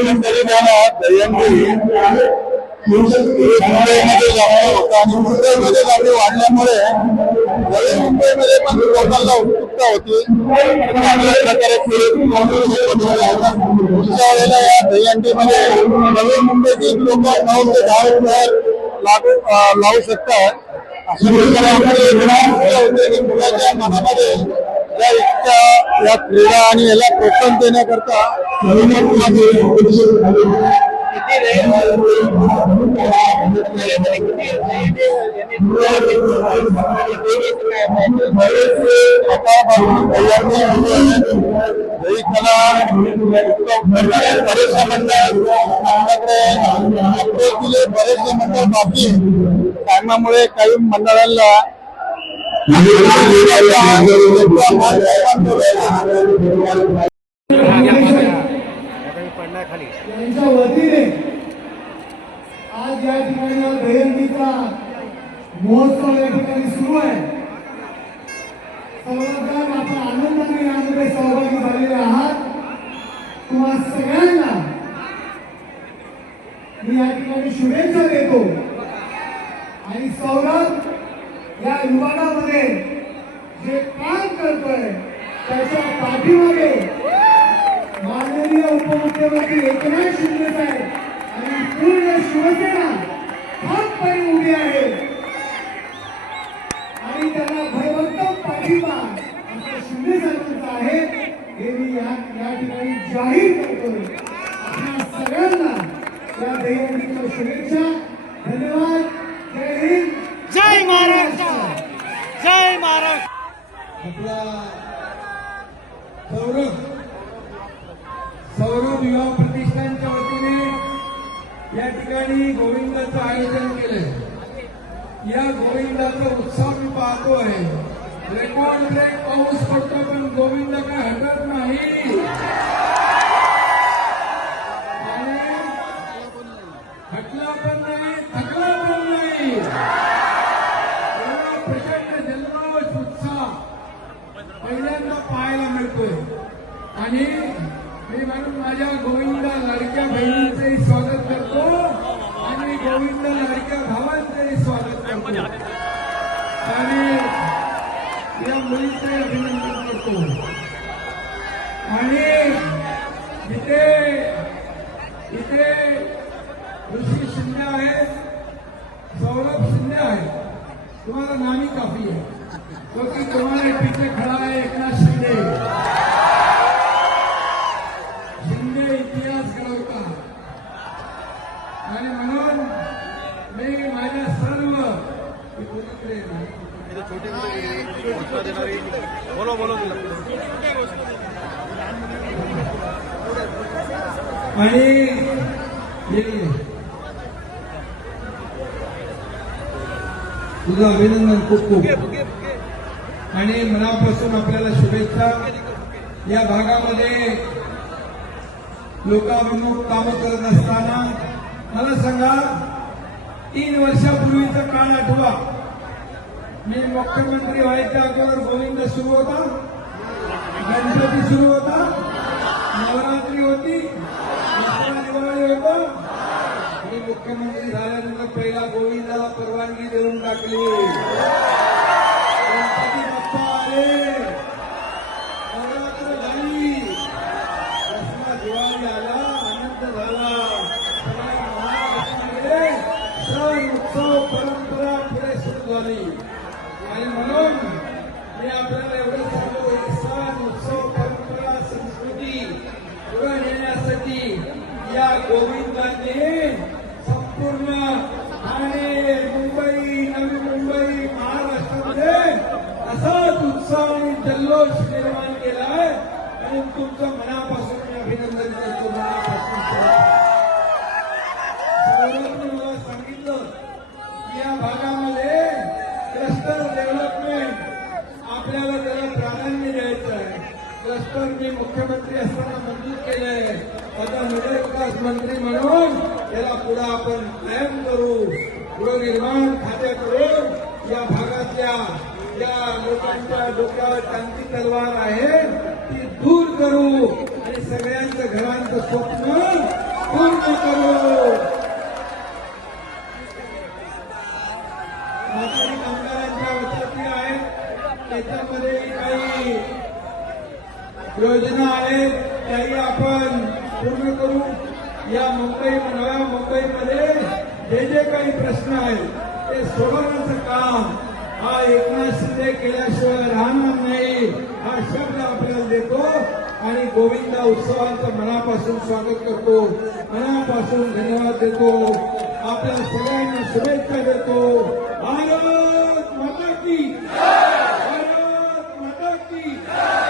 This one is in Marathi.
मिळून मुंबईमध्ये जाणार होता आणि मुंबईमध्ये गाडी वाढल्यामुळे मुंबईमध्ये पण लोकांना उत्सुकता होती चांगल्या प्रकारे पुढच्या वेळेला या दहीहंडीमध्ये नवी मुंबईतील लोक नऊ ते दहा रुपयावर लागू लावू शकतात अशा प्रकारे आपल्याला होते की मुलाच्या मनामध्ये या इच्छा या क्रीडा आणि याला प्रोत्साहन देण्याकरता बरेचसे मंडळ आपल्याकडे बरेचसे मंडळ बाकी टायमामुळे काही मंडळांना पडण्याखाली यांच्या वतीने आज या ठिकाणी दहंतीचा महोत्सव या ठिकाणी सुरू आहे सर्वजण आपण आनंदाने यामध्ये सहभागी झालेले आहात तुम्हा सगळ्यांना मी या ठिकाणी शुभेच्छा देतो आणि सौरभ या युवानामध्ये जे काम करतोय आहे त्याच्या पाठीमागे माननीय उपमुख्यमंत्री एकनाथ शिंदे साहेब आणि पूर्ण शिवसेना हातपणे उभी आहे आणि त्यांना भयवंत पाठिंबा आमच्या शिंदे साहेबांचा आहे हे मी या ठिकाणी जाहीर करतोय आपल्या सगळ्यांना या दैनंदिन शुभेच्छा धन्यवाद सौरभ सौरभ युवा प्रतिष्ठानच्या वतीने या ठिकाणी गोविंदाचं आयोजन केलंय या गोविंदाचा उत्सव मी आहे रेकॉर्ड ब्रेक पाऊस पडतो पण गोविंदा काय हटत आणि मी म्हणून माझ्या गोविंद लाडक्या बहिणीचे स्वागत करतो आणि गोविंद लाडक्या भावांचंही स्वागत करतो आणि या मुलीचे अभिनंदन करतो आणि इथे इथे ऋषी शिंदे आहेत सौरभ शिंदे आहेत तुम्हाला नामी काफी आहे तो तुम्हाला टीके खडा आहे एकनाथ शिंदे आणि तुझं अभिनंदन खूप खूप आणि मनापासून आपल्याला शुभेच्छा या भागामध्ये लोकाभिमुख काम करत असताना मला सांगा तीन वर्षापूर्वीचा काळ आठवा मी मुख्यमंत्री व्हायच्या अगोदर गोविंद सुरू होता गणपती सुरू होता नवरात्री होती दिवाळी होता मी मुख्यमंत्री झाल्यानंतर पहिला गोविंदाला परवानगी देऊन टाकली गणपती बाप्पा आले नवरात्र झाली दसरा दिवाळी आला आनंद झाला सण उत्सव परंपरा पुढे सुरू झाली आणि म्हणून मी आपल्याला एवढं सांगतो सण उत्सव परंपरा संस्कृती पुढे नेण्यासाठी या गोविंदाने संपूर्ण ठाणे मुंबई नवी मुंबई महाराष्ट्रामध्ये असाच उत्साह आणि जल्लोष निर्माण केलाय आणि तुमचं मनापासून अभिनंदन करतो मनापासून मला सांगितलं या भागामध्ये क्लस्टर डेव्हलपमेंट आपल्याला त्याला प्राधान्य द्यायचं आहे क्लस्टर मी मुख्यमंत्री असताना मंजूर केले आहे आता नगर विकास मंत्री म्हणून त्याला पुढे आपण कायम करू गृहनिर्माण खाते करून या भागातल्या या लोकांच्या डोक्यावर क्रांती तलवार आहे ती दूर करू आणि सगळ्यांचं घरांचं स्वप्न त्याच्यामध्ये काही योजना आहेत त्याही आपण पूर्ण करू या मुंबई नव्या मुंबईमध्ये जे जे काही प्रश्न आहेत ते सोडवण्याचं काम हा एकनाथ शिंदे केल्याशिवाय राहणार नाही हा शब्द आपल्याला देतो आणि गोविंदा उत्सवांचं मनापासून स्वागत करतो मनापासून धन्यवाद देतो आपल्या सगळ्यांना शुभेच्छा देतो भारत माता की भारत माता की